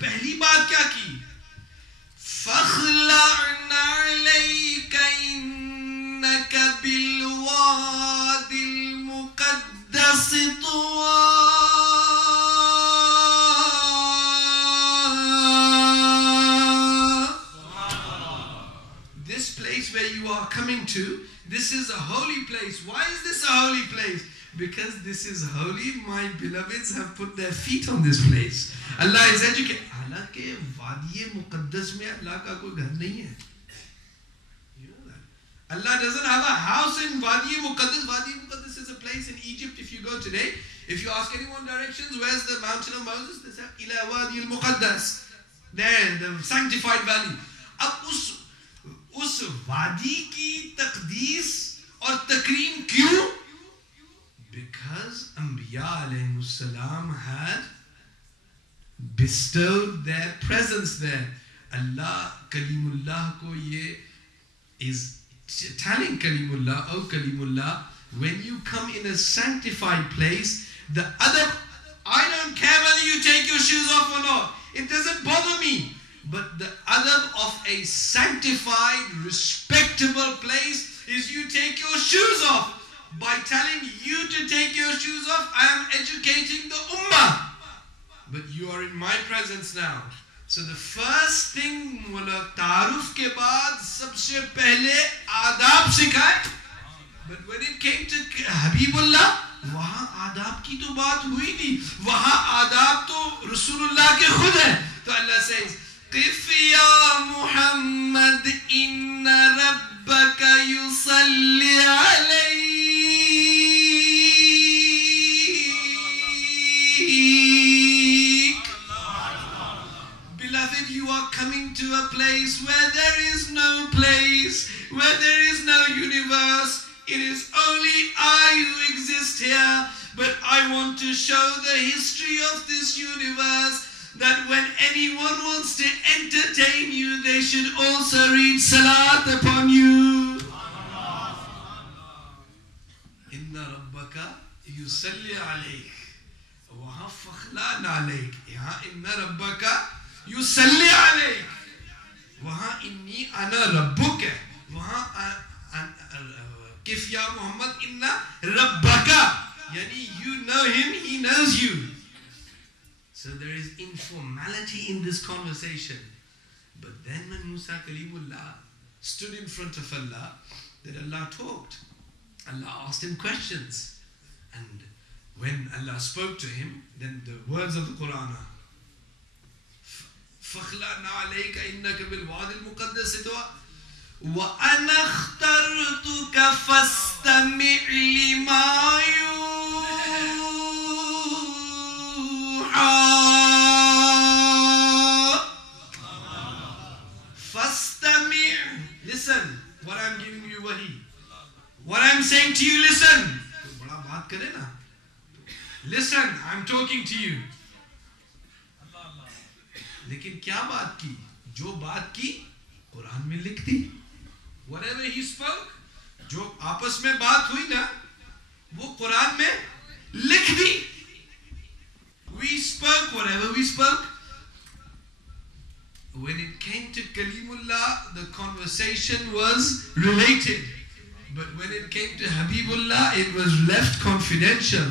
पहली बात क्या की? فَخْلَعْنَ عَلَيْكَ إِنَّكَ بِالْوَادِ الْمُقَدَّسِ طُوًى. This place where you are coming to, this is a holy place. Why is this a holy place? Because this is holy. My beloveds have put their feet on this place. Allah is educated. हालांकि वादी मुकद्दस में अल्लाह का कोई घर नहीं है. You know that. Allah doesn't have a house in Wadi Muqaddas. Wadi Muqaddas is a place in Egypt. If you go today, if you ask anyone directions, where's the mountain of Moses? They say, Ila Wadi al-Muqaddas. There, the sanctified valley. अब उस वादी की तकदीस और तकरीम क्यों? Because Anbiya alayhi salam had bestowed their presence there. Allah Kalimullah ko ye is telling Kalimullah, oh Kalimullah, when you come in a sanctified place, the adab, I don't care whether you take your shoes off or not. It doesn't bother me. But the adab of a sanctified, respectable place is you take your shoes off. By telling you to take your shoes off, I am educating the ummah. But you are in my presence now. So the first thing, ta'aruf ke baad, sabse pehle adab sikhaye. But when it came to Habibullah, wahan adab ki to baat hui nahi. Wahan adab to Rasulullah ke khud hai. So Allah says, قِفْ يَا مُحَمَّدْ إِنَّ رَبَّكَ يُصَلِّ عَلَيْكَ. Beloved, you are coming to a place where there is no place, where there is no universe. It is only I who exist here. But I want to show the history of this universe, that when anyone wants to entertain you, they should also read salat upon you. Inna rabbaka yusalli alayk. Waha fakhlan alayk. Yaha inna rabbaka yusalli alayk. Waha inni ana rabbuka. Waha kif ya Muhammad inna rabbaka. Yani you know him, he knows you. So there is informality in this conversation. But then when Musa Kalimullah stood in front of Allah, then Allah talked. Allah asked him questions. And when Allah spoke to him, then the words of the Quran are فَخْلَعْنَا عَلَيْكَ إِنَّكَ بِالْوَادِ الْمُقَدَّسِ طُوًى وَأَنَا اخْتَرْتُكَ فَاسْتَمِعْ لِمَا Listen, what I'm giving you wahi. What I'm saying to you, listen. Listen, I'm talking to you. लेकिन क्या बात की? जो बात की कुरान में लिख दी. Whatever he spoke, जो आपस में बात हुई ना, वो कुरान में लिख दी. We spoke whatever we spoke. When it came to Kalimullah, the conversation was related. But when it came to Habibullah, it was left confidential.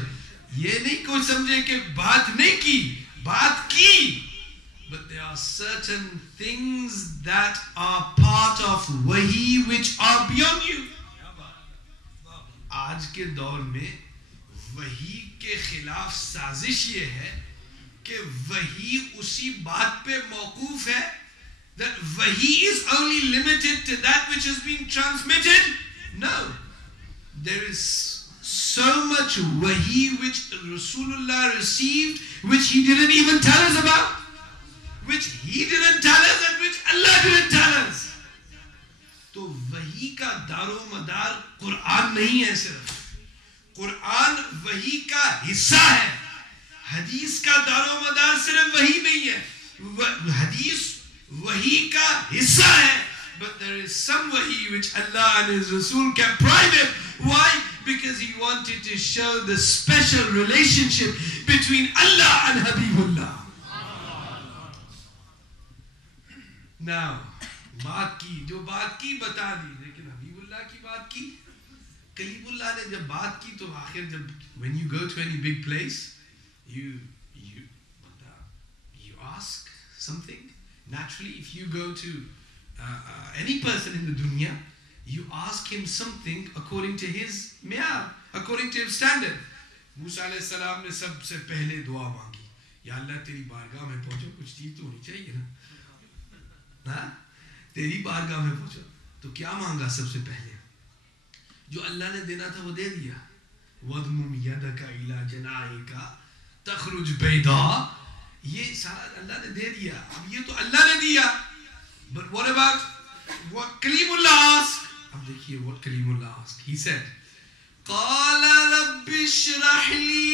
ये नहीं कोई समझे कि बात नहीं की, बात की. But there are certain things that are part of wahi which are beyond you. आज के दौर में वही के खिलाफ साजिश ये है कि वही उसी बात पे मौकूफ है, that वही is only limited to that which has been transmitted. No, there is so much wahi which Rasulullah received which he didn't even tell us about, which he didn't tell us and which Allah didn't tell us. तो वही का दारो मदार कुरान नहीं है. सिर्फ कुरान वही का हिस्सा है. हदीस का दारो मदार सिर्फ वही नहीं है. हदीस वही का हिस्सा है. But there is some wahi which Allah and His Rasul kept private. Why? Because He wanted to show the special relationship between Allah and Habibullah. Now, बात की, जो बात की बता दी, लेकिन हबीबुल्लाह की बात की, कलीमुल्लाह ने जब बात की तो आखिर जब when you go to any big place, you ask something. Naturally, if you go to any person in the dunya, you ask him something according to his miyar, according to his standard. मूसा अलैहि सलाम ने सबसे पहले दुआ मांगी, या अल्लाह तेरी बारगाह में पहुंचो, कुछ चीज तो होनी चाहिए ना, हाँ? तेरी बारगाह में पहुंचो, तो क्या मांगा सबसे पहले? जो अल्लाह ने देना था वो दे दिया. वदमुम यदका इला जनाहिका तखरुज बैदा, ये सारा अल्लाह ने दे दिया. अब ये तो अल्लाह ने दिया, but what about what Kalimullah asked? अब देखिए what Kalimullah asked. He said, قال رب اشرح لي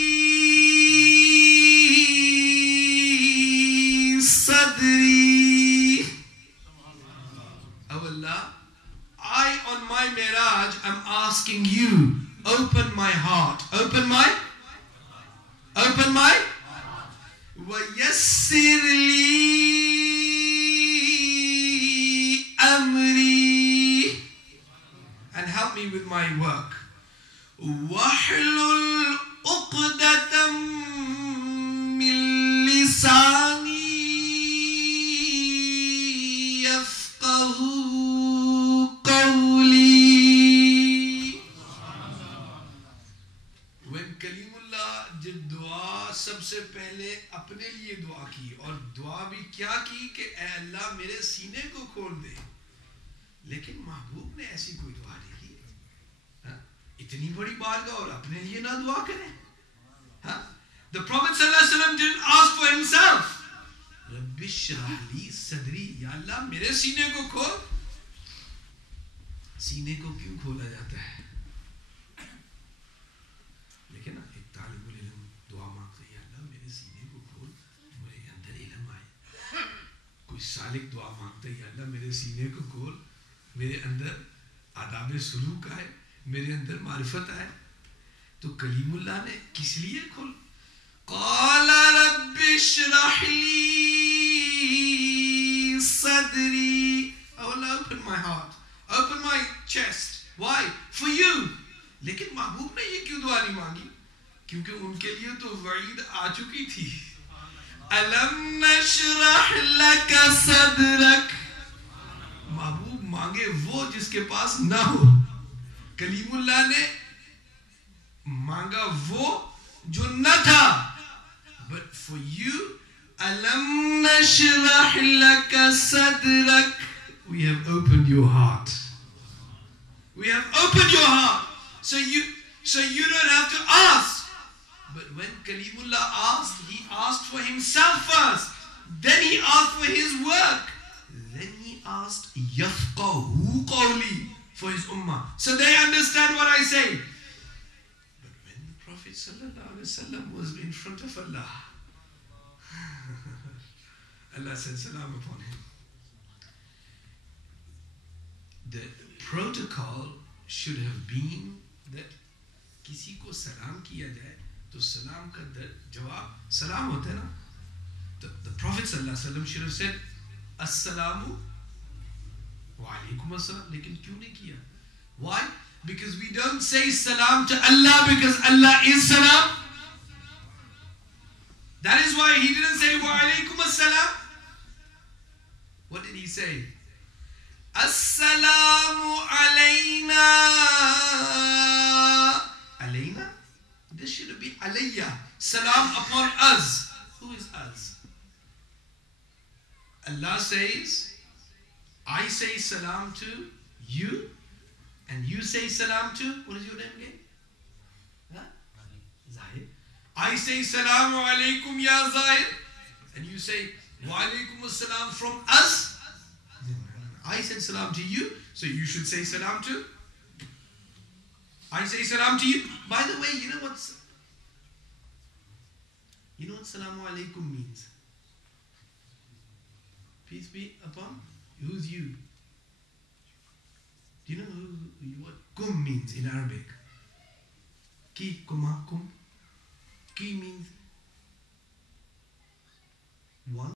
صدري. Oh Allah, I on my Miraj am asking you, open my heart, open my وَيَسِّرْ لِي أَمْرِي, and help me with my work. وَاحْلُلْ عُقْدَةً مِّن لِّسَانِي يَفْقَهُوا قَوْلِي. When Kalimullah did dua, सबसे पहले अपने लिए दुआ की, और दुआ भी क्या की कि ऐ अल्लाह मेरे सीने को खोल दे. लेकिन महबूब ने ऐसी कोई दुआ नहीं की, इतनी बड़ी बारगाह और अपने लिए ना दुआ करें. The Prophet ﷺ didn't ask for himself. Rabbi श्रह ली सदरी, या अल्लाह मेरे सीने को खोल. सीने को क्यों खोला जाता है? लेकिन एक तालिबुल इल्म दुआ मांगता है, या अल्लाह मेरे सीने को खोल, मेरे अंदर इल्म आए. कोई सालिक दुआ मांगता है, या अल्लाह मेरे सीने को खोल, मेरे अंदर आदाब सुलूक आए, मेरे अंदर मारिफत आए. तो कलीमुल्लाह ने किस लिए खोल? قال رب اشرح لي صدري. Oh Allah, open my heart, open my chest. Why? For you. लेकिन महबूब ने ये क्यों दुआ नहीं मांगी? क्योंकि उनके लिए तो वईद आ चुकी थी. अलम नशरह लक सदरक. महबूब मांगे वो जिसके पास ना हो. कलीमुल्लाह ने मांगा वो जो न था. But for you, alam nashrah laka sadrak, we have opened your heart. We have opened your heart, so you don't have to ask. But when Kalimullah asked, he asked for himself first, then he asked for his work, then he asked yafqahu qawli, for his ummah, so they understand what I say. Prophet ﷺ was in front of Allah. Allah said salam upon him. The protocol should have been that किसी को सलाम किया जाए तो सलाम का जवाब सलाम होता है ना. The Prophet ﷺ should have said assalamu wa alaikum assalam, लेकिन क्यों नहीं किया? Why? Because we don't say salam to Allah because Allah is salam. That is why he didn't say wa alaikum assalam. What did he say? Assalamu alayna. Alayna? This should be alayya. Salam upon us. Who is us? Allah says, I say salam to you, and you say salam to, what is your name again? Zain. I say salamu alaikum ya Zain, and you say wa alaikum assalam from us. I said salam to you, so you should say salam to. I say salam to you. By the way, you know what salamu alaikum means? Peace be upon. Who's you? Do you know what kum means in Arabic? Ki, kuma, kum. Ki means one.